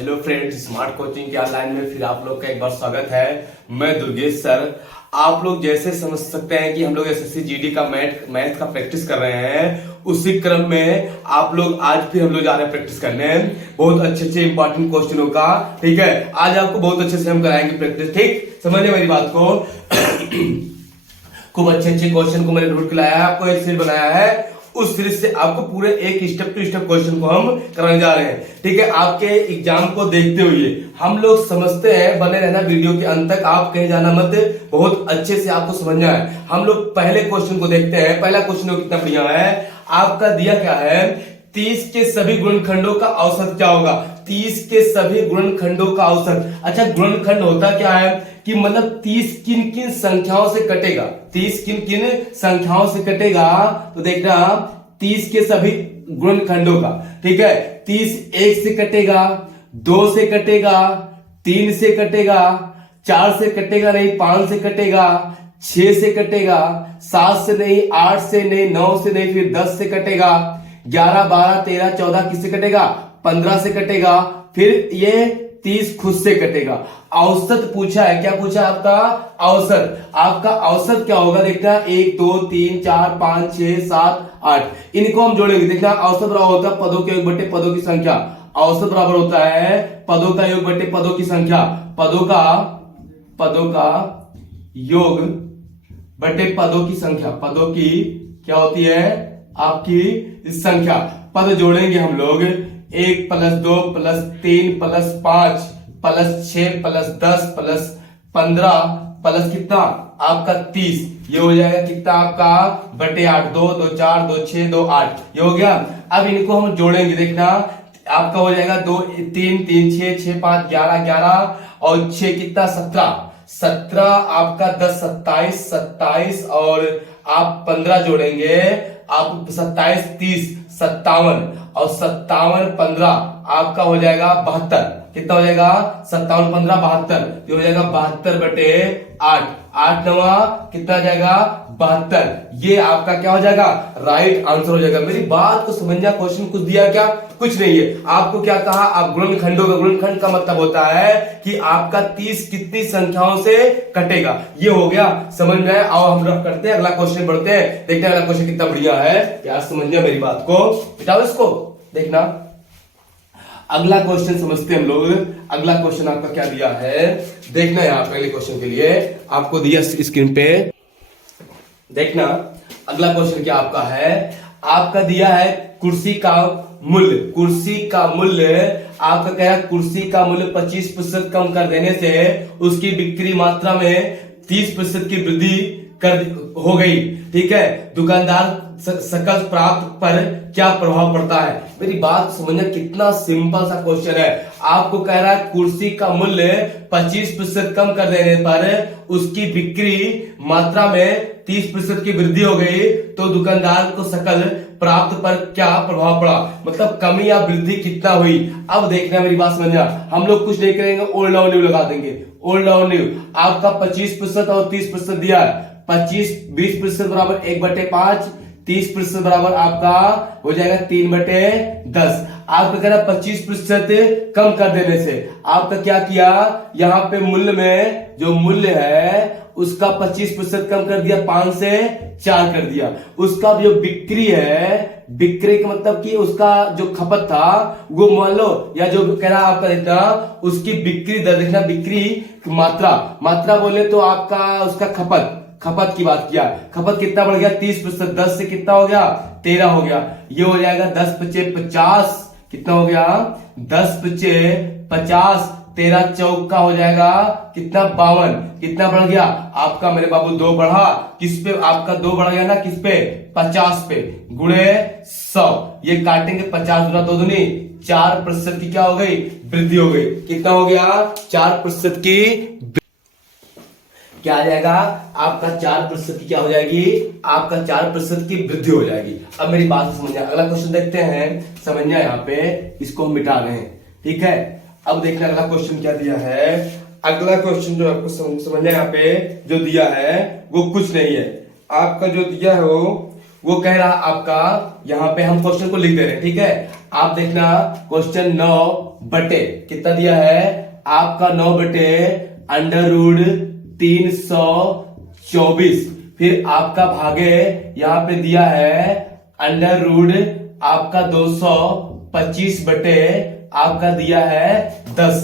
Hello friends, smart coaching के online में फिर आप लोग का एक बार स्वागत है। मैं दुर्गेश सर। आप लोग जैसे समझ सकते हैं कि हम लोग एसएससी जीडी का मैथ का प्रैक्टिस कर रहे हैं, उसी क्रम में आप लोग आज फिर हम लोग जा रहे हैं प्रैक्टिस करने बहुत अच्छे इंपॉर्टेंट क्वेश्चनों का। ठीक है, आज आपको बहुत अच्छे से हम कराएंगे प्रैक्टिस। ठीक, समझिए मेरी बात को। खूब अच्छे क्वेश्चन को मैंने ढूंढ के लाया है, आपको एक सीरीज बनाया है, उस सीरीज से आपको पूरे एक स्टेप टू स्टेप क्वेश्चन को हम कराने जा रहे हैं। ठीक है, आपके एग्जाम को देखते हुए हम लोग समझते हैं, बने रहना वीडियो के अंत तक, आप कहीं जाना मत, बहुत अच्छे से आपको समझना है। हम लोग पहले क्वेश्चन को देखते हैं। पहला क्वेश्चन कितना बढ़िया है, आपका दिया क्या है, 30 के सभी गुणनखंडों का औसत क्या होगा। 30 के सभी गुणनखंडों का औसत। अच्छा, गुणनखंड होता क्या है कि मतलब 30 किन किन संख्याओं से कटेगा, 30 किन किन संख्याओं से कटेगा। तो देखना 30 के सभी गुणनखंडों का। ठीक है, 30 1 से कटेगा, 2 से कटेगा, 3 से कटेगा, 4 से कटेगा नहीं, 5 से कटेगा, 6 से कटेगा, 7 से नहीं, 8 से नहीं, 9 से नहीं, फिर 10 से कटेगा, 11 12 13 14 किससे कटेगा, 15 से कटेगा, फिर ये 30 खुद से कटेगा। औसत पूछा है, क्या पूछा आपका औसत। आपका औसत क्या होगा, देखना 1 2 3 4 5 6 7 8, इनको हम जोड़ेंगे। देखना औसत बराबर होता है पदों के योग बटे पदों की संख्या। औसत बराबर होता है पदों का योग बटे पदों की संख्या। पदों का योग बटे पदों की संख्या। पदों की क्या होती है, आपकी संख्या। पद जोड़ेंगे हम लोग, 1 + 2 + 3 + 5 + 6 + 10 + 15 प्लस कितना आपका 30, ये हो जाएगा कितना आपका बटे 8। 2 2 4 2 6 2 8, ये हो गया। अब इनको हम जोड़ेंगे, देखना आपका हो जाएगा 2 3 3 6 6 5 11 11 और 6 कितना 17 17, आपका 10 27 27 और आप 15 जोड़ेंगे, आप 27 30 57 और 57 15 आपका हो जाएगा 72। कितना हो जाएगा 57 15 72, ये हो जाएगा 72 बटे 8। 8 9 कितना हो जाएगा 72। ये आपका क्या हो जाएगा, राइट आंसर हो जाएगा। मेरी बात को समझना, क्वेश्चन कुछ दिया क्या, कुछ नहीं है। आपको क्या कहा, आप गुणनखंडों का, गुणनखंड का मतलब होता है कि आपका 30 कितनी संख्याओं से कटेगा। ये हो गया, समझ में आया। आओ हम रफ करते हैं, अगला क्वेश्चन बढ़ते हैं, देखते हैं अगला क्वेश्चन कितना बढ़िया है। क्या समझना मेरी बात को, बताओ इसको। देखना अगला क्वेश्चन समझते हैं हम लोग। अगला क्वेश्चन आपका क्या दिया है, देखना यहाँ पहले क्वेश्चन के लिए आपको दिया स्क्रीन पे। देखना अगला क्वेश्चन क्या आपका है, आपका दिया है कुर्सी का मूल्य। कुर्सी का मूल्य आपका क्या है, कुर्सी का मूल्य 25% कम कर देने से उसकी बिक्री मात्रा में 30% की वृद्धि कर हो गई। ठीक है, दुकानदार सकल प्राप्त पर क्या प्रभाव पड़ता है। मेरी बात समझना, कितना सिंपल सा क्वेश्चन है। आपको कह रहा है कुर्सी का मूल्य 25% कम कर देने पर उसकी बिक्री मात्रा में 30% की वृद्धि हो गई, तो दुकानदार को सकल प्राप्त पर क्या प्रभाव पड़ा, मतलब कमी या वृद्धि कितना हुई। अब देखना मेरी बात समझना, हम लोग कुछ नहीं करेंगे, ओल्ड और न्यू लगा देंगे। ओल्ड और न्यू आपका 25% और 30% दिया है। 20% बराबर 1/5, 30% बराबर आपका हो जाएगा 3/10। आपका कह रहा 25% कम कर देने से आपका क्या किया, यहाँ पे मूल्य में जो मूल्य है उसका 25% कम कर दिया, 5 से 4 कर दिया। उसका जो बिक्री है, बिक्री का मतलब कि उसका जो खपत था वो मान लो, या जो कह रहा आपका देखना उसकी बिक्री दर, देखना बिक्री मात्रा बोले तो आपका उसका खपत की बात किया। खपत कितना बढ़ गया 30%, 10 से कितना हो गया 13 हो गया। ये हो जाएगा 10 5 50, कितना हो गया 10 5 50, 13 चौक का हो जाएगा कितना 52। कितना बढ़ गया आपका मेरे बाबू 2 बढ़ा, किस पे आपका 2 बढ़ गया ना, किस पे 50 पे, गुणे 100। ये काटेंगे 50 गुना 2 दूनी 4% की क्या हो गई, वृद्धि हो गई। कितना हो गया 4% की, क्या आ जाएगा आपका 4% की क्या हो जाएगी, आपका 4% की वृद्धि हो जाएगी। अब मेरी बात समझना, अगला क्वेश्चन देखते हैं। समझना यहाँ पे, इसको हम मिटा रहे हैं। ठीक है, अब देखना अगला क्वेश्चन क्या दिया है। अगला क्वेश्चन जो आपको समझना यहाँ पे जो दिया है वो कुछ नहीं है। आपका जो दिया है वो कह रहा आपका, यहाँ पे हम क्वेश्चन को लिख दे रहे हैं। ठीक है, आप देखना क्वेश्चन 9 बटे कितना दिया है आपका 9 बटे अंडर रूट 324, फिर आपका भागे यहां पे दिया है अंडर रूट आपका 225 बटे आपका दिया है 10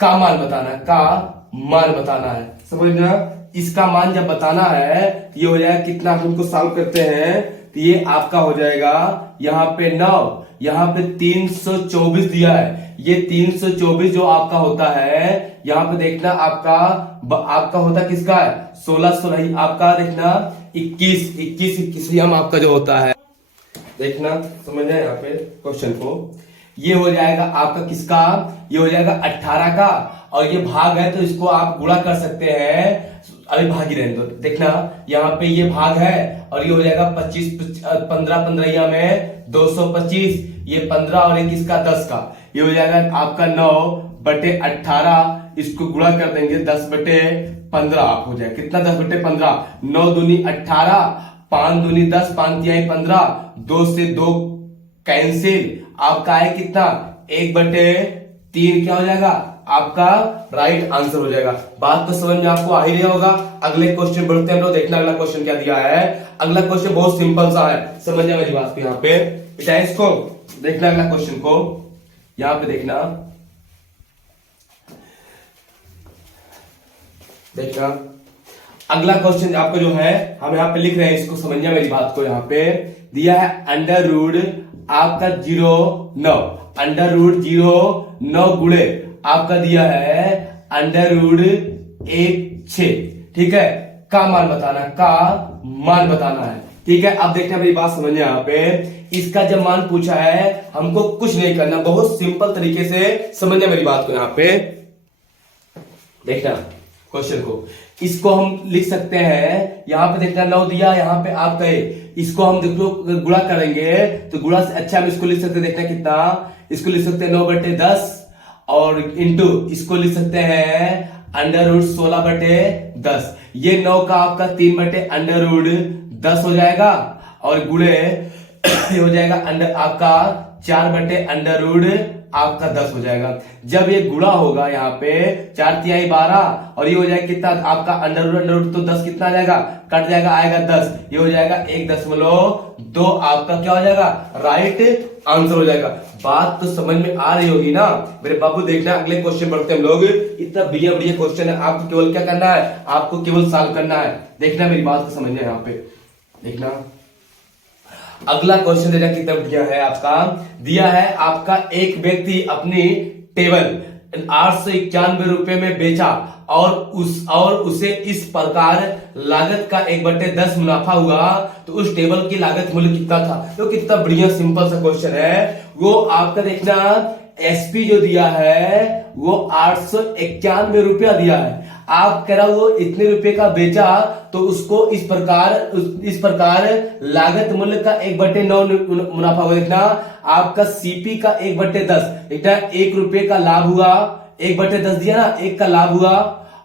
का मान बताना है समझना। इसका मान जब बताना है तो ये हो जाएगा कितना, हम इनको सॉल्व करते हैं तो ये आपका हो जाएगा यहाँ पे 9, यहाँ पे 324 दिया है, ये 324 जो आपका होता है यहाँ पे देखना आपका होता किसका है 16 आपका देखना 21 आपका जो होता है देखना समझना यहाँ पे क्वेश्चन को। ये हो जाएगा आपका किसका, ये हो जाएगा 18 का, और ये भाग है तो इसको आप गुणा कर सकते हैं, अभी भाग ही रहने दो। देखना यहाँ पे ये भाग है और ये हो जाएगा 15 में 225, ये 15 और एक इसका 10 का, ये हो जाएगा आपका 9 बटे 18, इसको गुणा कर देंगे 10 बटे 15 हो जाएगा कितना 10 बटे 15, 9 दूनी 18, 5 दूनी 10, 5 तिहाई 15, 2 से 2 कैंसिल, आपका है कितना 1 बटे 3 क्या हो जाएगा आपका राइट आंसर हो जाएगा। बात तो समझ में आपको आ ही रहा होगा। अगले क्वेश्चन बढ़ते हैं हम लोग, देखना अगला क्वेश्चन क्या दिया है। अगला क्वेश्चन बहुत सिंपल सा है, समझना मेरी बात को यहाँ पे बेटा, इसको देखना अगला क्वेश्चन को यहाँ पे देखना अगला क्वेश्चन आपको जो है हम यहाँ पे लिख रहे हैं, इसको समझना मेरी बात को। यहाँ पे दिया है अंडर रूट आपका 0 अंडर रूट 9 गुणे आपका दिया है अंडर रूट 1/6, ठीक है, का मान बताना है, ठीक है। अब देखना मेरी बात समझना यहाँ पे, इसका जब मान पूछा है हमको कुछ नहीं करना, बहुत सिंपल तरीके से समझना मेरी बात को। यहाँ पे देखना क्वेश्चन को, इसको हम लिख सकते हैं, यहाँ पे देखना 9 दिया, यहाँ पे आप कहे इसको हम देखो गुणा करेंगे तो गुणा से अच्छा हम इसको लिख सकते हैं, देखना कितना, इसको लिख सकते हैं 9 बटे 10 और इंटू इसको लिख सकते हैं अंडर रूट 16 बटे 10, ये 9 का आपका 3 बटे अंडर रूट 10 हो जाएगा, और गुणे ये हो जाएगा अंडर आपका 4 बटे अंडर रूट आपका 10 हो जाएगा। जब ये गुणा होगा यहाँ पे 4 तिहाई 12 और ये हो जाएगा कितना आपका अंडर रूट तो 10 कितना आ जाएगा, कट जाएगा, आएगा 10, ये हो जाएगा 1.2 आपका क्या हो जाएगा राइट आंसर हो जाएगा। बात तो समझ में आ रही होगी ना मेरे बाबू। देखना अगले क्वेश्चन बढ़ते हैं हम लोग, इतना बढ़िया क्वेश्चन है, आपको केवल क्या करना है, आपको केवल सॉल्व करना है। देखना मेरी बात को समझना यहाँ पे, देखना अगला क्वेश्चन देखना कितना बढ़िया है। आपका दिया है आपका एक व्यक्ति अपनी टेबल 891 रुपए में बेचा और उसे इस प्रकार लागत का 1/10 मुनाफा हुआ, तो उस टेबल की लागत मूल्य कितना था। तो कितना बढ़िया सिंपल सा क्वेश्चन है। वो आपका देखना एसपी जो दिया है वो 891 रुपया दिया है, आप कह रहा वो इतने रुपए का बेचा तो उसको इस प्रकार लागत मूल्य का 1/9 मुनाफा हुआ। देखना आपका सीपी का 1/10, देखना 1 रुपए का लाभ हुआ, 1/10 दिया ना, 1 का लाभ हुआ,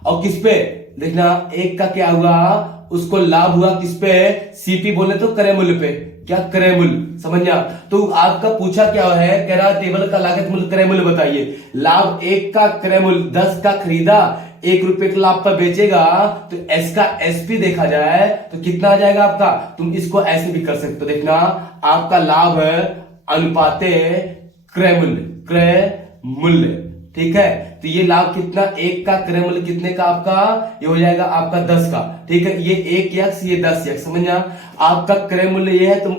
और किस पे देखना 1 का क्या हुआ, उसको लाभ हुआ किस पे, सीपी बोले तो क्रय मूल्य पे, क्या क्रय मूल्य, समझना। तो आपका पूछा क्या है, कह रहा टेबल का लागत मूल्य क्रय मूल्य बताइए। लाभ 1 का क्रय मूल्य 10 का खरीदा, 1 रुपए के लाभ पर बेचेगा, तो एस का एसपी देखा जाए तो कितना आ जाएगा आपका। तुम इसको ऐसे भी कर सकते हो, देखना आपका लाभ है अनुपाते क्रय मूल्य, ठीक है। तो ये लाभ कितना, 1 का क्रय मूल्य कितने का आपका, ये हो जाएगा आपका 10 का, ठीक है। ये 1x ये 10x, समझना। आपका क्रय मूल्य ये है, तो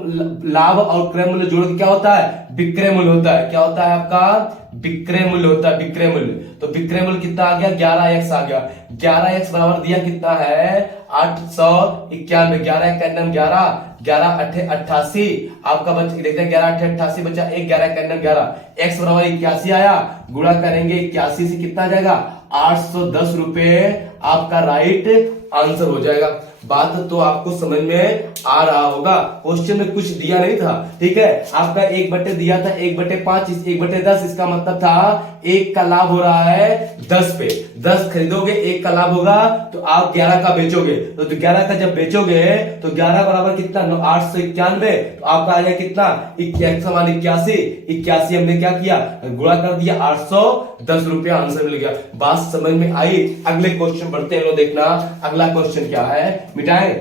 लाभ और क्रय मूल्य जोड़ के क्या होता है, विक्रय मूल्य होता है। क्या होता है आपका, विक्रय मूल्य होता है, विक्रय मूल्य। तो विक्रय मूल्य कितना आ गया, 11x आ गया। 11x बराबर दिया कितना है 891, 11 का 11, 11 8 88 आपका बच देखते हैं 11 8 88 बचा 1, 11 का 11, x बराबर 81 आया, गुणा करेंगे 81 से कितना आ जाएगा 810 रुपए आपका राइट आंसर हो जाएगा। बात तो आपको समझ में आ रहा होगा। क्वेश्चन में कुछ दिया नहीं था, ठीक है। आपका 1/, दिया था 1/5, 1/10, इसका मतलब था 1 का लाभ हो रहा है 10 पे। 10 खरीदोगे, 1 का लाभ होगा, तो आप 11 का बेचोगे। तो 11 का जब बेचोगे तो 11 बराबर कितना, 891, तो आपका आ गया कितना, 81 हमने क्या किया, गुणा कर दिया, 810 रुपया आंसर मिल गया। बात समझ में आई। अगले क्वेश्चन बढ़ते हैं, देखना अगला क्वेश्चन क्या है, मिटाएं,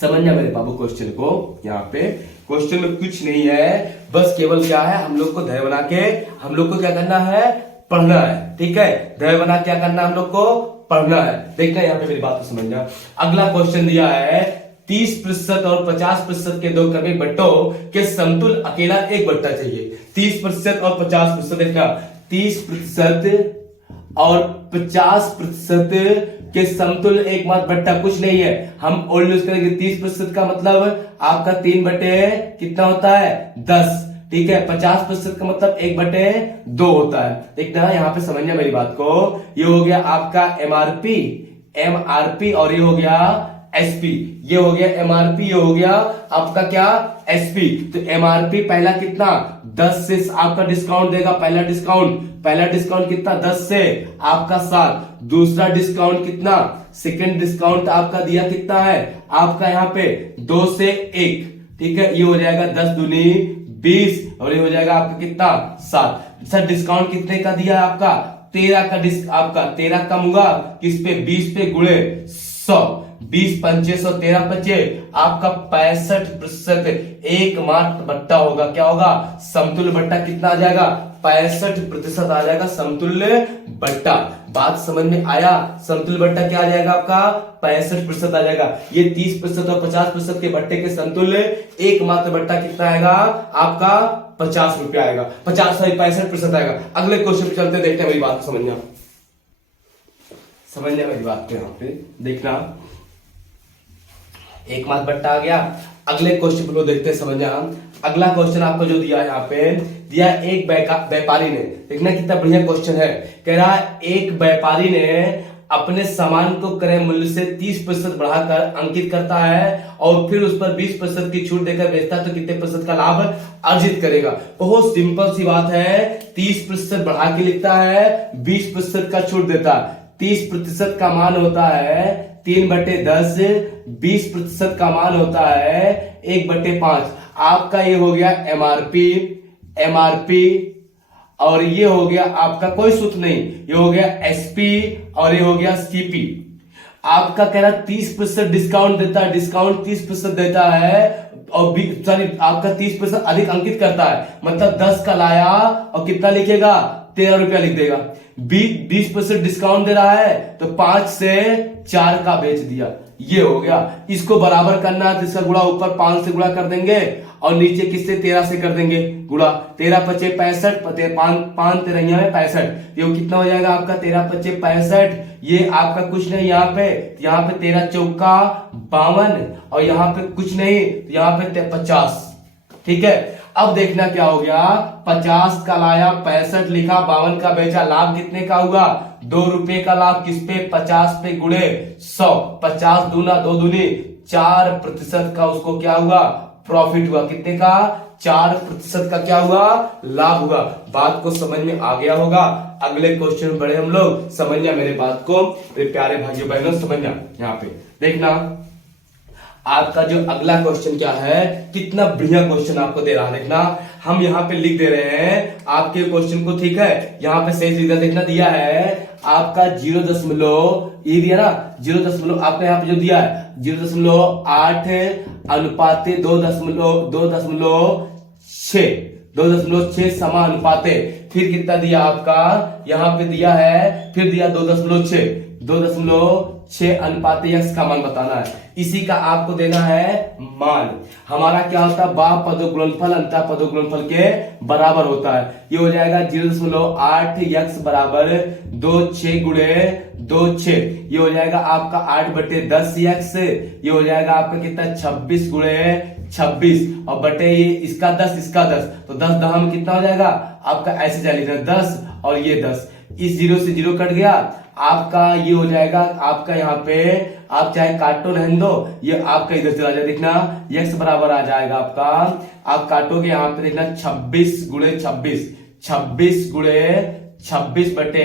समझना मेरे बाबू क्वेश्चन को। यहाँ पे क्वेश्चन में कुछ नहीं है, बस केवल क्या है, हम लोग को धैर्य बना के हम लोग को क्या करना है, पढ़ना है, ठीक है। धैर्य बना क्या करना है, हम लोग को पढ़ना है। देखना यहाँ पे मेरी बात को समझना। अगला क्वेश्चन दिया है 30% और 50% के दो क्रमिक बट्टों के समतुल अकेला एक बट्टा चाहिए। 30% और 50%, देखना 30% और 50% के समतुल्य एकमात्र बट्टा कुछ नहीं है, हम ओल्ड यूज करेंगे। 30% का मतलब आपका 3/, कितना होता है, 10, ठीक है। 50% का मतलब 1/2 होता है। देखना यहाँ पे समझना मेरी बात को। ये हो गया आपका एमआरपी और ये हो गया एसपी। ये हो गया एमआरपी, ये हो गया आपका क्या, एसपी। तो एमआरपी पहला कितना, 10 से आपका डिस्काउंट देगा, पहला डिस्काउंट कितना, 10 से आपका 7। दूसरा डिस्काउंट कितना, सेकंड डिस्काउंट आपका दिया कितना है, आपका यहाँ पे 2 से 1, ठीक है। ये हो जाएगा 10 दूनी 20 और ये हो जाएगा आपका कितना, 7। सर डिस्काउंट कितने का दिया है आपका, 13 का। आपका 13 कम होगा किस पे, 20 पे गुणे 100, 20 पंचे 100, 13 पंचे आपका 65% एकमात्र बट्टा होगा। क्या होगा, समतुल्य बट्टा कितना आ जाएगा, 65% आ जाएगा समतुल्य बट्टा। बात समझ में आया। समतुल्य बट्टा क्या आ जाएगा आपका, 65% आ जाएगा। ये 30% और 50% के बट्टे के समतुल्य एकमात्र बट्टा कितना आएगा आपका, 50 रुपया आएगा, 65% आएगा। अगले क्वेश्चन पे चलते, देखते हैं मेरी बात को समझना मेरी बात को। यहाँ पे देखना एकमात्र बट्टा आ गया। अगले क्वेश्चन को देखते हैं, समझना। अगला क्वेश्चन आपको जो दिया है, यहाँ पे दिया एक व्यापारी ने, देखना कितना बढ़िया क्वेश्चन है। कह रहा है एक व्यापारी ने अपने सामान को क्रय मूल्य से 30% बढ़ाकर अंकित करता है और फिर उस पर 20% की छूट देकर बेचता है, तो कितने % का लाभ अर्जित करेगा। बहुत सिंपल सी बात है, 30% बढ़ा के लिखता है, 20% का छूट देता है। 30% का मान होता है 3/10, 20% का मान होता है 1/5। आपका ये हो गया एमआरपी और ये हो गया आपका कोई सूत्र नहीं, ये हो गया एसपी और ये हो गया सीपी। आपका कह रहा 30% डिस्काउंट देता है, डिस्काउंट 30% देता है और सॉरी आपका 30% अधिक अंकित करता है, मतलब 10 का लाया और कितना लिखेगा, 13 रुपया लिख देगा। 20% डिस्काउंट दे रहा है तो 5 से 4 का बेच दिया। ये हो गया। इसको बराबर करना है तो इसका गुणा ऊपर 5 से गुणा कर देंगे और नीचे किससे, 13 से कर देंगे गुणा। 13 पचे 65, 5 13 में 65, ये कितना हो जाएगा आपका, 13 पचे 65। ये आपका कुछ नहीं, यहाँ पे 13 चौका 52 और यहाँ पे कुछ नहीं, यहाँ पे 50, ठीक है। अब देखना क्या हो गया, 50 का लाया, 65 लिखा, 52 का बेचा, लाभ कितने का हुआ, 2 रुपए का लाभ किस पे, 50 पे गुणे 100, 50 दूना 2 दूनी 4% का उसको क्या हुआ, प्रॉफिट हुआ। कितने का, 4% का क्या हुआ, लाभ हुआ। बात को समझ में आ गया होगा। अगले क्वेश्चन बढ़े हम लोग, समझना मेरे बात को, मेरे प्यारे भाइयों बहनों, समझना। यहाँ पे देखना आपका जो अगला क्वेश्चन क्या है, कितना बढ़िया क्वेश्चन आपको दे रहा है। देखना हम यहाँ पे लिख दे रहे हैं आपके क्वेश्चन को, ठीक है। यहाँ पे सही लिखा, देखना दिया है आपका 0. ये दिया ना 0. आपका यहाँ पे जो दिया है 0.8 अनुपाते 2.6 समानुपाते, फिर कितना दिया आपका, यहाँ पे दिया है, फिर दिया 2.6 अनुपाते x का मान बताना है। इसी का आपको देना है मान। हमारा क्या होता है, बा पदो गुणनफल अंतः पदो गुणनफल के बराबर होता है। ये हो जाएगा 0.8 x बराबर 2.6 गुणे 2.6, ये हो जाएगा आपका 8/10 x। ये हो जाएगा आपका कितना, 26 गुणे 26 और बटे ये इसका 10 तो 10 दहम कितना हो जाएगा आपका, ऐसे जाएगा 10 और ये 10, इस 0 से 0 कट गया आपका ये हो जाएगा आपका यहाँ पे, आप चाहे काटो रहने दो, ये आपका इधर चला जाए, देखना x बराबर आ जाएगा आपका, आप काटोगे यहाँ पे देखना 26 गुणे 26, 26 गुणे 26 बटे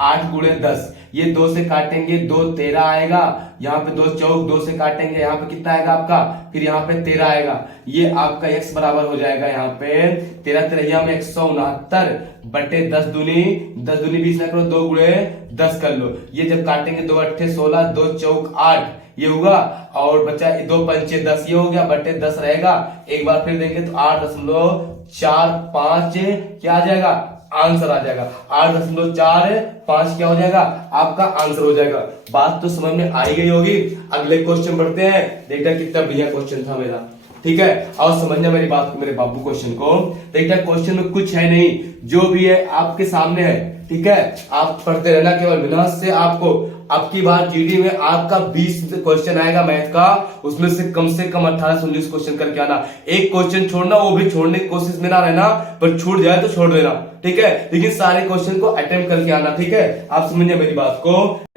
8 गुणे 10, ये 2 से काटेंगे 2 13 आएगा, यहाँ पे 2 चौक 2 से काटेंगे, यहाँ पे कितना आएगा आपका, फिर यहाँ पे 13 आएगा, ये आपका x बराबर हो जाएगा यहाँ पे 13 13 में 169 बटे 10 दूनी 20 ना करो, 2 गुणे 10 कर लो, ये जब काटेंगे 2 अट्ठे 16, 2 चौक 8 ये होगा, और बचा 2 पंचे 10 ये हो गया, बटे 10 रहेगा, एक बार फिर देंगे तो 8.45 क्या आ जाएगा, आंसर आ जाएगा, 8.45 क्या हो जाएगा आपका आंसर हो जाएगा। बात तो समझ में आई गई होगी। अगले क्वेश्चन बढ़ते हैं, देखते कितना बढ़िया क्वेश्चन था मेरा, ठीक है, और समझना मेरी बात को, मेरे बाबू क्वेश्चन को। देखिए क्वेश्चन में कुछ है नहीं, जो भी है आपके सामने है, ठीक है, आप पढ़ते रहना, केवल मेहनत से आपको आपकी बार जीडी में आपका 20 क्वेश्चन आएगा मैथ का, उसमें से कम 18 से 19 क्वेश्चन करके आना, एक क्वेश्चन छोड़ना, वो भी छोड़ने की कोशिश में ना रहना, पर छूट जाए तो छोड़ देना, ठीक है, लेकिन सारे क्वेश्चन को अटेम्प्ट करके आना, ठीक है, आप समझिए मेरी बात को।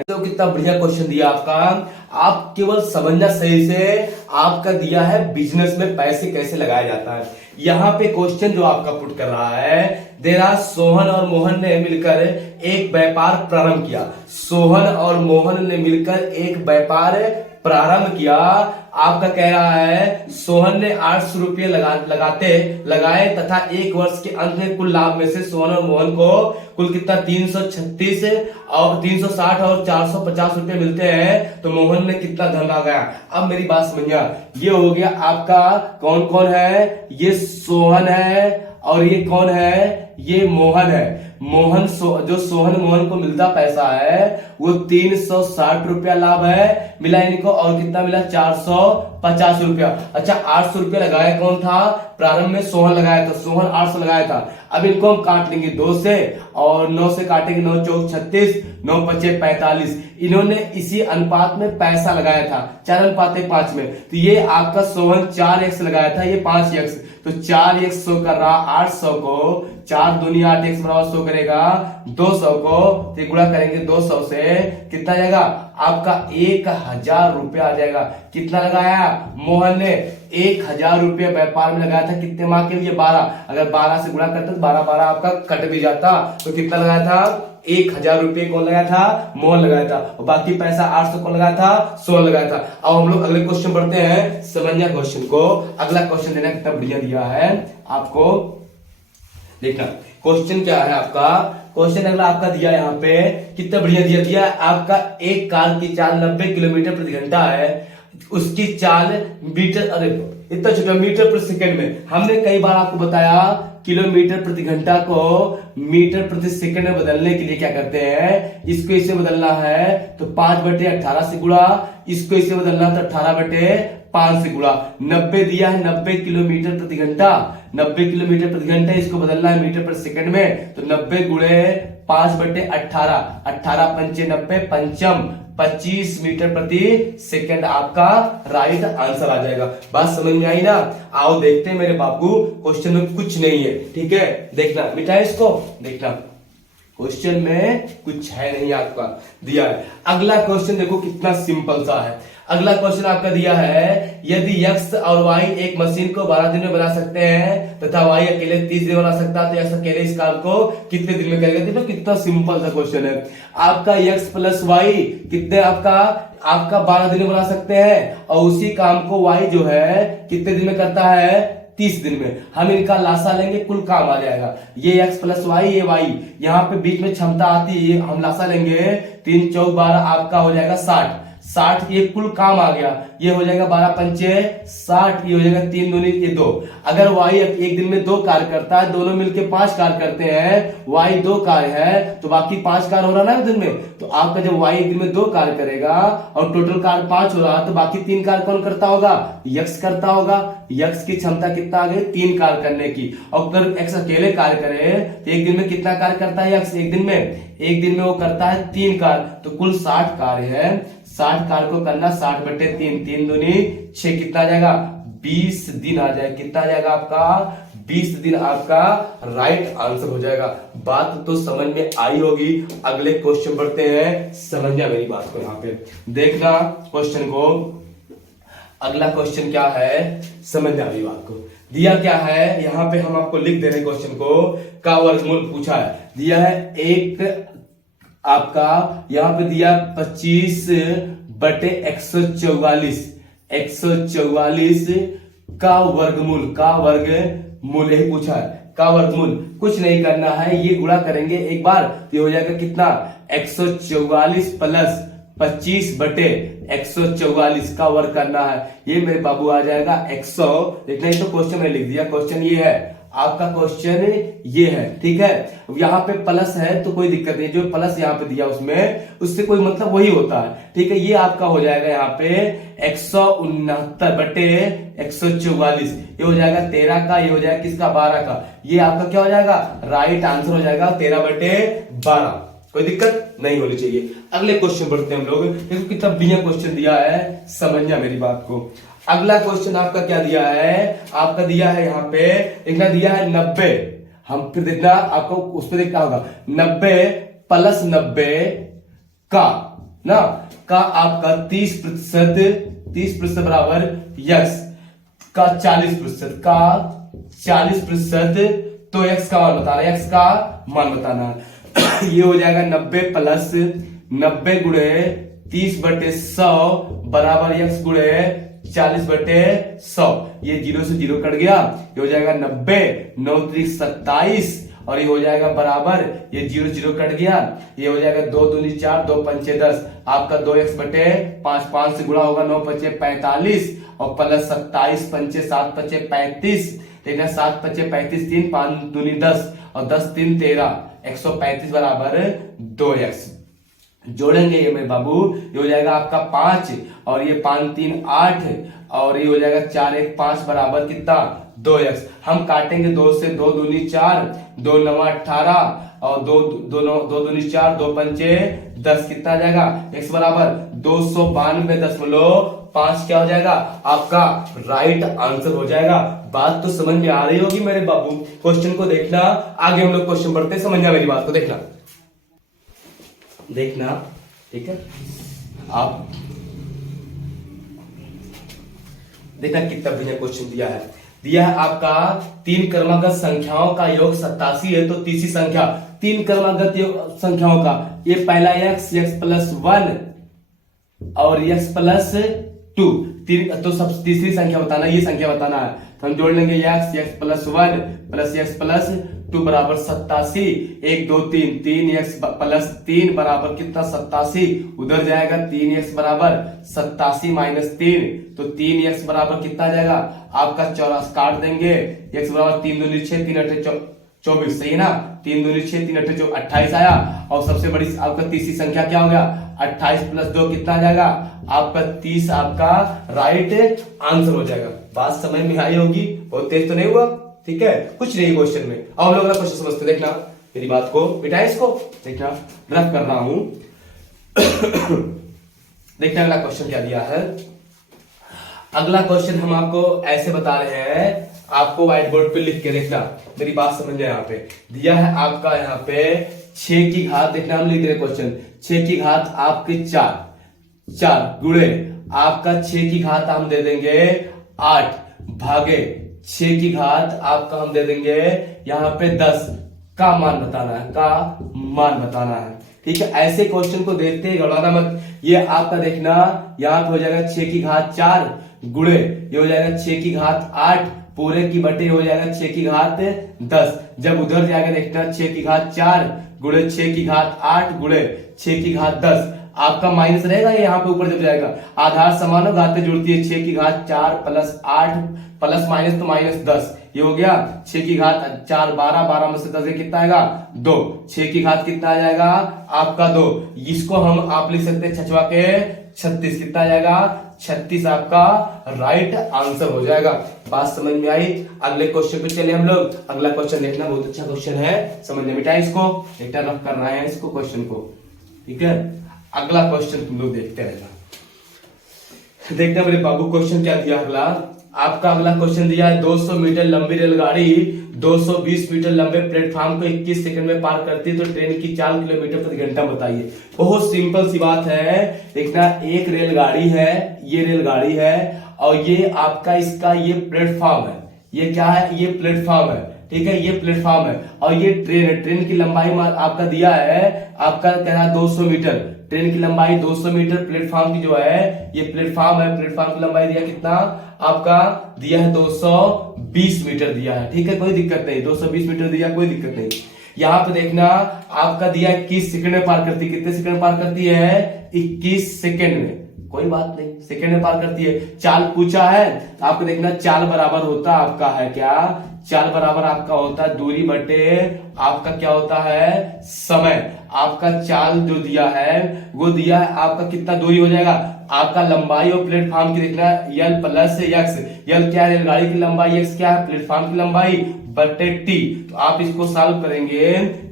तो कितना बढ़िया क्वेश्चन दिया आपका, आप केवल समझना सही से, आपका दिया है बिजनेस में पैसे कैसे लगाया जाता है। यहाँ पे क्वेश्चन जो आपका पुट कर रहा है, देरा सोहन और मोहन ने मिलकर एक व्यापार प्रारंभ किया, सोहन और मोहन ने मिलकर एक व्यापार प्रारंभ किया, आपका कह रहा है सोहन ने 800 रुपये लगाए तथा एक वर्ष के अंत में कुल लाभ में से सोहन और मोहन को कुल कितना 336 और 360 और 450 रुपये मिलते हैं, तो मोहन ने कितना धन आ गया। अब मेरी बात समझिए, ये हो गया आपका कौन कौन है, ये सोहन है और ये कौन है, ये मोहन है। मोहन जो सोहन मोहन को मिलता पैसा है वो 360 रुपया लाभ है मिला इनको, और कितना मिला 450 रुपया। अच्छा 800 रुपया लगाया कौन था, प्रारंभ में सोहन लगाया था, सोहन 800 लगाया था। अब इनको हम काट लेंगे 2 से, और 9 से काटेंगे 9 चौक 36, 9 पचे 45, इन्होंने इसी अनुपात में पैसा लगाया था 4:5 में, तो ये आपका सोहन 4x लगाया था, ये 5x, तो 4x 100 कर रहा, 800 को 4 दूनी 8x बराबर 100 करेगा, 200 को तो गुणा करेंगे 200 से, कितना आ जाएगा आपका 1000 रुपया आ जाएगा। कितना लगाया मोहन ने, 1000 रुपया व्यापार में लगाया था, कितने माह के लिए 12, अगर 12 से गुणा करते तो 12 आपका कट भी जाता, तो कितना लगाया था 1000 रुपये कौन लगाया था, मोहन लगाया था, और बाकी पैसा 800 कौन लगाया था, सोहन लगाया था। अब हम लोग अगले क्वेश्चन बढ़ते हैं, समझिए क्वेश्चन को। अगला क्वेश्चन देना कितना बढ़िया दिया है आपको, देखना क्वेश्चन क्या है आपका, क्वेश्चन अगला आपका दिया यहाँ पे कितना बढ़िया दिया आपका, एक कार की चाल 90 किलोमीटर प्रति घंटा है, उसकी चाल मीटर, अरे इतना छोटा मीटर प्रति सेकंड में, हमने कई बार आपको बताया किलोमीटर प्रति घंटा को मीटर प्रति सेकंड में बदलने के लिए क्या करते हैं, इसको इसे बदलना है तो 5/18 से गुणा, इसको इसे बदलना तो 18/5 से गुणा, 90 दिया है 90 किलोमीटर प्रति घंटा, 90 किलोमीटर प्रति घंटा, इसको बदलना है मीटर प्रति सेकंड में, तो 90 गुणे 5/18, 18 पंचे 90, पंचम 25 मीटर प्रति सेकंड आपका राइट आंसर आ जाएगा। बात समझ में आई ना, आओ देखते हैं मेरे बाबू, क्वेश्चन में कुछ नहीं है, ठीक है, देखना मिटाए इसको, देखना क्वेश्चन में कुछ है नहीं आपका दिया है। अगला क्वेश्चन देखो कितना सिंपल सा है। अगला क्वेश्चन आपका दिया है, यदि x और y एक मशीन को 12 दिन में बना सकते हैं तथा y अकेले 30 दिन में बना सकता है, तो x अकेले इस काम को कितने दिन में करेगा। देखो कितना सिंपल सा क्वेश्चन है। आपका x प्लस y कितने आपका 12 दिन में बना सकते हैं, और उसी काम को y जो है कितने दिन में करता है, 30 दिन में। हम इनका लासा लेंगे, कुल काम आ जाएगा, ये x प्लस वाई, ये y, यहाँ पे बीच में क्षमता आती है, हम लासा लेंगे 3 चौक 12 आपका हो जाएगा 60, ये कुल काम आ गया, ये हो जाएगा 12 पंचे 60, ये हो जाएगा 3 दूनी ये 2। अगर y एक दिन में 2 कार्य करता है, दोनों मिलके 5 कार्य करते हैं, y 2 कार्य है तो बाकी 5 कार्य हो रहा ना दिन में, तो आपका जब y एक दिन में 2 कार्य करेगा और टोटल कार्य 5 हो रहा तो बाकी 3 कार्य कौन करता होगा, x करता होगा। x की क्षमता कितना आ गई, 3 कार्य करने की, और अगर x अकेले कार्य करे तो एक दिन में कितना कार्य करता है x, एक दिन में वो करता है 3 कार्य, तो कुल 60 कार्य है, 60 कार्य को करना 60/3, 3 दूनी 6, कितना आ जाएगा 20 दिन आ जाएगा, कितना आ जाएगा आपका 20 दिन आपका राइट आंसर हो जाएगा। बात तो समझ में आई होगी। अगले क्वेश्चन बढ़ते हैं, समझना मेरी बात को। यहाँ पे देखना क्वेश्चन को, अगला क्वेश्चन क्या है, समझना मेरी बात को। दिया क्या है यहाँ पे, हम आपको लिख दे रहे क्वेश्चन को, का वर्गमूल पूछा है। दिया है एक आपका यहाँ पे दिया 25/144, 144 का वर्गमूल, का वर्गमूल यही पूछा है। का वर्गमूल कुछ नहीं करना है, ये गुणा करेंगे एक बार तो हो जाएगा कितना, 144 प्लस 25/144 का वर्ग करना है। ये मेरे बाबू आ जाएगा 100। देखना ये तो क्वेश्चन में लिख दिया, क्वेश्चन ये है आपका, क्वेश्चन ये है, ठीक है। यहाँ पे प्लस है तो कोई दिक्कत नहीं, जो प्लस यहाँ पे दिया उसमें उससे कोई मतलब वही होता है, ठीक है। ये आपका हो जाएगा यहाँ पे 169/144, ये हो जाएगा 13 का, ये हो जाएगा किसका, 12 का। ये आपका क्या हो जाएगा, राइट आंसर हो जाएगा 13/12। कोई दिक्कत नहीं होनी चाहिए। अगले क्वेश्चन बढ़ते हैं हम लोग। देखो कितना बढ़िया क्वेश्चन दिया है, समझना मेरी बात को। अगला क्वेश्चन आपका क्या दिया है, आपका दिया है यहाँ पे, देखना दिया है 90। हम फिर देखना आपको उस पर देखना होगा, 90 प्लस 90 का ना, का आपका 30% बराबर यक्स का 40%, का 40%, तो यक्स का मान बताना, यक्स का मान बताना। ये हो जाएगा 90 प्लस 90 गुणे 30/100 बराबर यक्स गुणे 40/100। ये 0 से 0 कट गया, ये हो जाएगा 90, 9 3 27, और ये हो जाएगा बराबर, ये 0 0 कट गया, ये हो जाएगा 2 दूनी 4, 2 पंचे 10, आपका 2x/5, 5 से गुणा होगा 9 पंचे 45, और प्लस 27 पंचे 7 पंचे 35, देखना 7 पंचे 35, 3 5 दूनी 10, और 10 3 13, 135 बराबर 2x। जोड़ेंगे ये मेरे बाबू, ये हो जाएगा आपका 5, और ये 5 3 8, और ये हो जाएगा 4 1 5 बराबर कितना, 2x। हम काटेंगे 2 से, 2 दूनी 4, 2 9 18, और 2 दूनी 4, 2 पंचे 10, कितना आ जाएगा, x बराबर 292.5 क्या हो जाएगा, आपका राइट आंसर हो जाएगा। बात तो समझ में आ रही होगी मेरे बाबू। क्वेश्चन को देखना, आगे हम लोग क्वेश्चन पढ़ते हैं, समझना मेरी बात को, देखना ठीक है। आप देखना कितना बढ़िया क्वेश्चन दिया है। दिया है आपका 3 क्रमागत संख्याओं का योग 87 है, तो तीसरी संख्या 3 क्रमागत संख्याओं का, ये पहला x प्लस 1 और x प्लस 2, तो सब तीसरी संख्या बताना, ये संख्या बताना है। तो हम जोड़ लेंगे x plus 1 plus x plus 2 बराबर 87, 1 2 3, 3x प्लस 3 बराबर कितना, 87, उधर जाएगा 3x बराबर 87 माइनस 3, तो 3x बराबर कितना जाएगा आपका 84, काट देंगे, x बराबर 3 दूनी 6, 3 8 24, सही है ना, 3 दूनी 6, 3 8 28 आया। और सबसे बड़ी आपका तीसरी संख्या क्या हो गया, 28 प्लस 2 कितना आ जाएगा आपका 30, आपका राइट आंसर हो जाएगा। बात समझ में आई होगी, बहुत तेज तो नहीं हुआ, ठीक है, कुछ नहीं क्वेश्चन में। अब हम लोग अगला क्वेश्चन समझते, देखना मेरी बात को, बेटा इसको देखना, रफ कर रहा हूं। देखना अगला क्वेश्चन क्या दिया है। अगला क्वेश्चन हम आपको ऐसे बता रहे हैं, आपको व्हाइट बोर्ड पे लिख के देखना, मेरी बात समझ जाए। यहाँ पे दिया है आपका, यहाँ पे 6 की घात, देखना हम लिख रहे क्वेश्चन, 6 की घात आपके 4 गुणे आपका 6 की घात हम दे देंगे 8 भागे 6 की घात आपका हम दे देंगे यहाँ पे 10 का मान बताना है, का मान बताना है, ठीक है। ऐसे क्वेश्चन को देखते ही घबराना मत। ये आपका देखना यहाँ पे हो जाएगा 6 की घात 4 गुणे, ये हो जाएगा 6 की घात 8 पूरे की बटे हो जाएगा 6 की घात 10। जब उधर जाएगा देखना 6 की घात 4 गुणे 6 की घात 8 गुणे 6 की घात 10, आपका माइनस रहेगा, ये यहाँ पे ऊपर जब जाएगा आधार समान हो, घातें जुड़ती है, 6 की घात 4 प्लस 8 प्लस माइनस तो माइनस 10, ये हो गया 6 की घात 4 12, 12 में से 10 कितना आएगा 2, 6 की घात कितना आ जाएगा आपका 2, इसको हम आप लिख सकते हैं छछवा के 36, कितना आ जाएगा 36, आपका राइट आंसर हो जाएगा। बात समझ में आई। अगले क्वेश्चन पे चले हम लोग। अगला क्वेश्चन देखना, बहुत अच्छा क्वेश्चन है, समझने में टाइम इसको एक रफ कर रहे हैं इसको क्वेश्चन को, ठीक है। अगला क्वेश्चन तुम लोग देखते रहना। देखना मेरे बाबू क्वेश्चन क्या दिया। आपका अगला क्वेश्चन दिया है 200 मीटर लंबी रेलगाड़ी 220 मीटर लंबे प्लेटफॉर्म को 21 सेकंड में पार करती है तो ट्रेन की चाल किलोमीटर प्रति घंटा बताइए। बहुत सिंपल सी बात है। देखना, एक रेलगाड़ी है, ये रेलगाड़ी है और ये आपका इसका ये प्लेटफॉर्म है। ये क्या है? ये प्लेटफॉर्म है, ठीक है, ये प्लेटफॉर्म है और ये ट्रेन है। ट्रेन की लंबाई आपका दिया है, आपका कह रहा है 200 मीटर, ट्रेन की लंबाई 200 मीटर, प्लेटफॉर्म की जो है ये प्लेटफॉर्म है, प्लेटफॉर्म की लंबाई दिया कितना? आपका दिया है 220 मीटर दिया है, ठीक है, कोई दिक्कत नहीं, 220 मीटर दिया, कोई दिक्कत नहीं। यहाँ पे देखना आपका दिया 21 सेकंड में पार करती है। कितने सेकंड में पार करती है? 21 सेकंड में, कोई बात नहीं, सेकंड में पार करती है। चाल पूछा है, आपको देखना चाल बराबर होता आपका है क्या? चाल बराबर आपका होता है दूरी बटे आपका क्या होता है? समय। आपका चाल जो दिया है वो दिया है आपका कितना दूरी हो जाएगा? आपका लंबाई और प्लेटफॉर्म की देखना यल प्लस एक्स। यल क्या है? रेलगाड़ी की लंबाई, एक्स क्या है? प्लेटफॉर्म की लंबाई बटे टी। तो आप इसको सॉल्व करेंगे,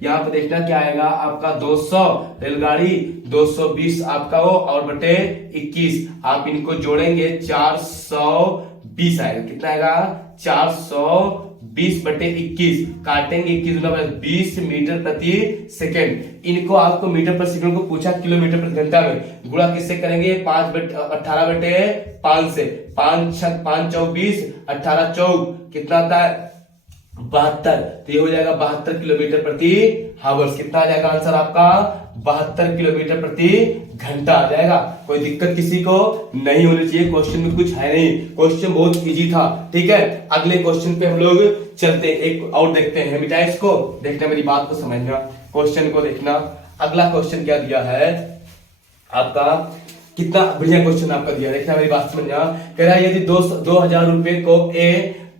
यहाँ पे देखना क्या आएगा आपका 200 रेलगाड़ी 220 आपका वो और बटे 21, आप इनको जोड़ेंगे 420 आएगा। कितना आएगा? 420 बटे 21, काटेंगे 21 गुना 20 मीटर प्रति सेकेंड। इनको आपको मीटर प्रति सेकंड को पूछा किलोमीटर प्रति घंटा में, गुणा किससे करेंगे? 18 बटे 5 से, 5 चौक 20, 18 चौक कितना आता है? 72। तो ये हो जाएगा 72 किलोमीटर प्रति हावर्स। कितना आ जाएगा आंसर आपका? 72 किलोमीटर प्रति घंटा आ जाएगा। कोई दिक्कत किसी को नहीं होनी चाहिए, क्वेश्चन में कुछ है नहीं, क्वेश्चन बहुत इजी था, ठीक है। अगले क्वेश्चन पे हम लोग चलते हैं, एक और देखते हैं हेमिटाइट्स को। देखना, मेरी बात को समझना, क्वेश्चन को देखना। अगला क्वेश्चन क्या दिया है आपका? कितना बढ़िया क्वेश्चन आपका दिया, देखना मेरी बात समझना। कह रहा है यदि 2000 रुपए को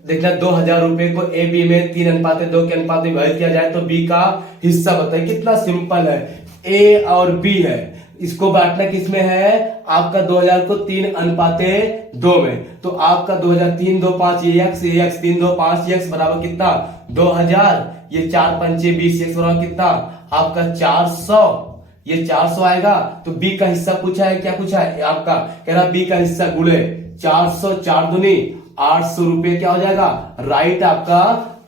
देखना 2000 रुपए को ए बी में 3:2 के अनुपात में विभाजित किया जाए तो बी का हिस्सा बताइए। कितना सिंपल है, ए और बी है, इसको बांटना किसमें है? आपका 2000 को 3:2 में, तो आपका 2000 3 2 5 ये एक्स 3 2 5 एक्स बराबर कितना? 2000, ये 4 5 20 एक्स बराबर कितना? आपका 400, ये 400 आएगा। तो बी का हिस्सा पूछा है, क्या पूछा है आपका? कह रहा बी का हिस्सा गुणे 400, 4 दूनी 800 रुपए क्या हो जाएगा? राइट आपका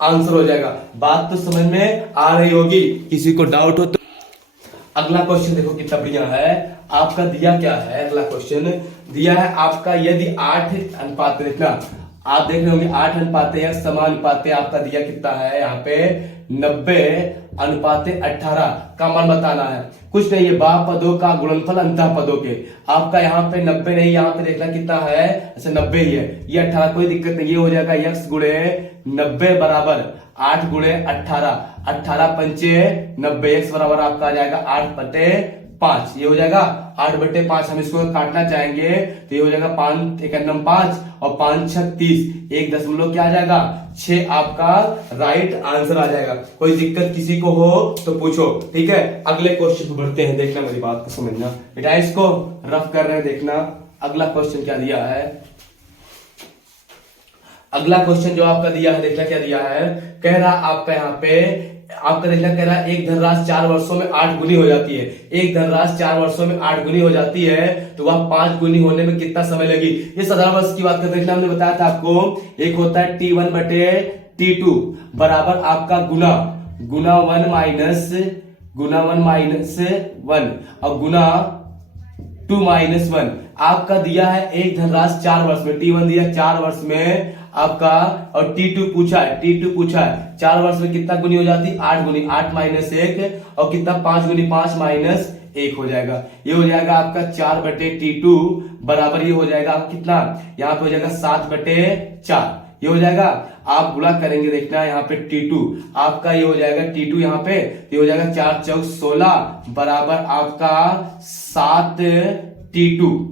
आंसर हो जाएगा। बात तो समझ में आ रही होगी, किसी को डाउट हो तो। अगला क्वेश्चन देखो कितना बढ़िया है, आपका दिया क्या है? अगला क्वेश्चन दिया है आपका यदि 8 अनुपात, देखना आप देख रहे होंगे 8:1 समानुपाते आपका दिया कितना है यहाँ पे? 90:18 का मान बताना है। कुछ नहीं, ये बाह पदों का गुणनफल अंतः पदों के। आपका यहाँ पे 90 नहीं, यहाँ पे देखना कितना है? अच्छा 90 ही है, ये 18, कोई दिक्कत नहीं, ये हो जाएगा x गुणे 90 बराबर 8 गुणे 18, 18 पंचे 90, x बराबर आपका आ जाएगा 8/5। ये हो जाएगा 8/5। हम इसको काटना चाहेंगे तो ये हो जाएगा 5 × 5 और 5 × 30, 1 क्या आ जाएगा? 6 आपका राइट आंसर आ जाएगा। कोई दिक्कत किसी को हो तो पूछो, ठीक है। अगले क्वेश्चन को बढ़ते हैं, देखना मेरी बात को समझना बेटा, इसको रफ कर रहे हैं। देखना अगला क्वेश्चन क्या दिया है। अगला क्वेश्चन जो आपका दिया है, देखना क्या दिया है। कह रहा आपका यहाँ पे आपका देखना कह रहा है एक धनराशि 4 वर्षों में 8 गुनी हो जाती है। एक धनराशि 4 वर्षों में 8 गुनी हो जाती है तो वह 5 गुनी होने में कितना समय लगी? ये साधारण वर्ष की बात करते हैं, हमने बताया था आपको। एक होता है T1 बटे T2 बराबर आपका गुना 1 माइनस 1 और गुना 2 माइनस 1। आपका दिया है एक धनराशि 4 वर्ष में, T1 दिया 4 वर्ष में आपका, और T2 पूछा है 4 वर्ष में कितना गुनी हो जाती? 8 गुनी, 8 माइनस 1 और कितना? 5 गुनी 5 माइनस 1 हो जाएगा। ये हो जाएगा आपका 4/T2 बराबर ये हो जाएगा कितना? यहाँ पे हो जाएगा 7/4। ये हो जाएगा, आप गुणा करेंगे, देखना यहाँ पे T2 आपका ये हो जाएगा T2 यहाँ पे ये हो जाएगा 4 चौक 16 बराबर आपका 7T2।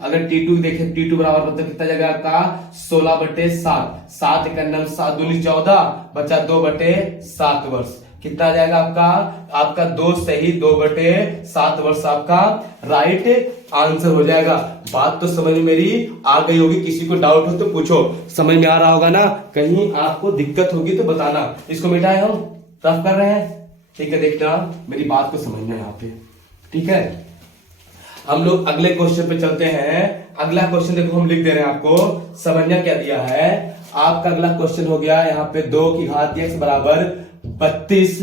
अगर T2 देखें, T2 बराबर मतलब कितना जाएगा आपका? 16/7, 7 × 9 7 दूनी 14 बचा 2/7 वर्ष। कितना आ जाएगा आपका 2 सही 2/7 वर्ष आपका राइट आंसर हो जाएगा। बात तो समझ में मेरी आ गई होगी, किसी को डाउट हो तो पूछो। समझ में आ रहा होगा ना? कहीं आपको दिक्कत होगी तो बताना। इसको मिटाए हम रफ कर रहे हैं, ठीक है। देखना मेरी बात को समझना यहाँ पे, ठीक है। हम लोग अगले क्वेश्चन पे चलते हैं। अगला क्वेश्चन देखो हम लिख दे रहे हैं आपको, समझना क्या दिया है। आपका अगला क्वेश्चन हो गया यहाँ पे 2 की घात x बराबर 32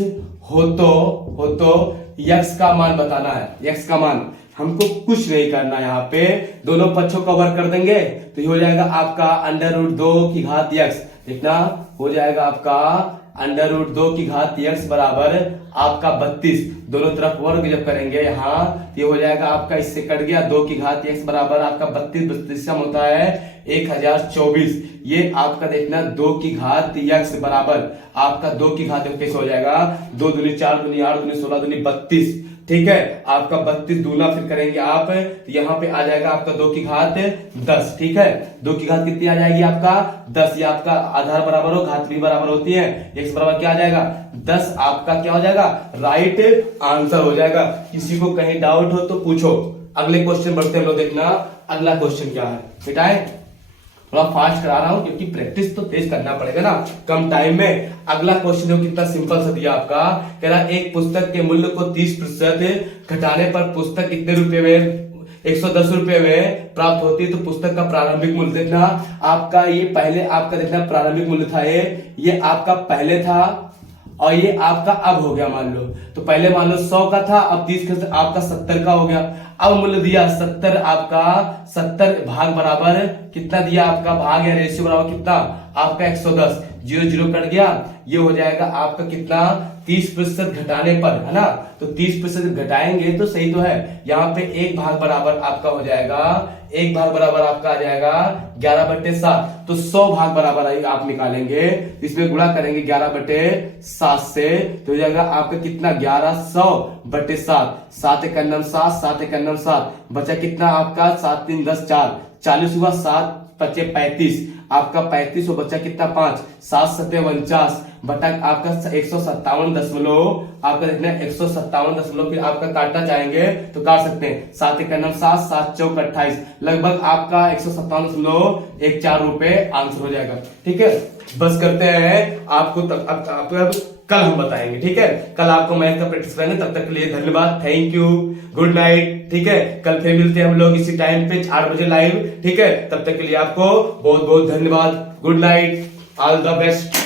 हो तो x का मान बताना है। x का मान हमको कुछ नहीं करना है, यहाँ पे दोनों पक्षों का वर्ग कर देंगे तो ये हो जाएगा आपका √2 की घात x। देखना हो जाएगा आपका √2 की घात x बराबर आपका 32, दोनों तरफ वर्ग जब करेंगे यहाँ ये हो जाएगा आपका, इससे कट गया 2 की घात x बराबर आपका 32 होता है 1024। ये आपका देखना 2 की घात x बराबर आपका 2 की घात कैसे हो जाएगा, 2 दूनी 4 दूनी 8 दूनी 16 दूनी 32, ठीक है। आपका 32 दूना फिर करेंगे आप तो यहाँ पे आ जाएगा आपका 2 की घात 10, ठीक है। 2 की घात कितनी आ जाएगी आपका 10, ये आपका आधार बराबर हो घात भी बराबर होती है, x बराबर क्या आ जाएगा 10, आपका क्या हो जाएगा राइट आंसर हो जाएगा। किसी को कहीं डाउट हो तो पूछो। अगले क्वेश्चन बढ़ते हैं लोग, देखना अगला क्वेश्चन क्या है बेटा है। थोड़ा फास्ट करा रहा हूं क्योंकि प्रैक्टिस तो तेज करना पड़ेगा ना कम टाइम में। अगला क्वेश्चन देखो कितना सिंपल सा दिया आपका, कह रहा एक पुस्तक के मूल्य को 30% घटाने पर पुस्तक कितने रुपए में 110 रुपए में प्राप्त होती है, तो पुस्तक का प्रारंभिक मूल्य देखना आपका, ये पहले आपका देखना प्रारंभिक मूल्य था ये आपका पहले था और ये आपका अब हो गया। मान लो तो पहले मान लो 100 का था, अब 30 का आपका 70 का हो गया। अब मूल्य दिया 70, आपका 70 भाग बराबर कितना दिया आपका भाग या रेशियो बराबर कितना आपका 110, 0 कट गया, ये हो जाएगा आपका कितना 30% घटाने पर, है ना। तो 30% घटाएंगे तो सही तो है, यहाँ पे 1 भाग बराबर आपका हो जाएगा, 1 भाग बराबर आपका आ जाएगा 11/7, तो 100 भाग बराबर आप निकालेंगे, इसमें गुणा करेंगे 11/7 से तो हो जाएगा आपका कितना 1100/7, 7 × 9 7, 7 × 9 7, बचा कितना आपका 7 3 10 4, 40 हुआ, 7 5 35, आपका 35 हो, बचा कितना 5, 7 7 49 बटा आपका 157 आपका देखना 157 फिर आपका काटना चाहेंगे तो काट सकते हैं, 7 × 9 7, 7 × 4 28, लगभग आपका 157.14 रुपए आंसर हो जाएगा, ठीक है। बस करते हैं आपको अब कल हम बताएंगे, ठीक है। कल आपको मैथ का प्रैक्टिस करेंगे, तब तक के लिए धन्यवाद, थैंक यू, गुड नाइट, ठीक है। कल फिर मिलते हैं हम लोग इसी टाइम पे 8 बजे लाइव, ठीक है। तब तक के लिए आपको बहुत बहुत धन्यवाद, good night, all the best.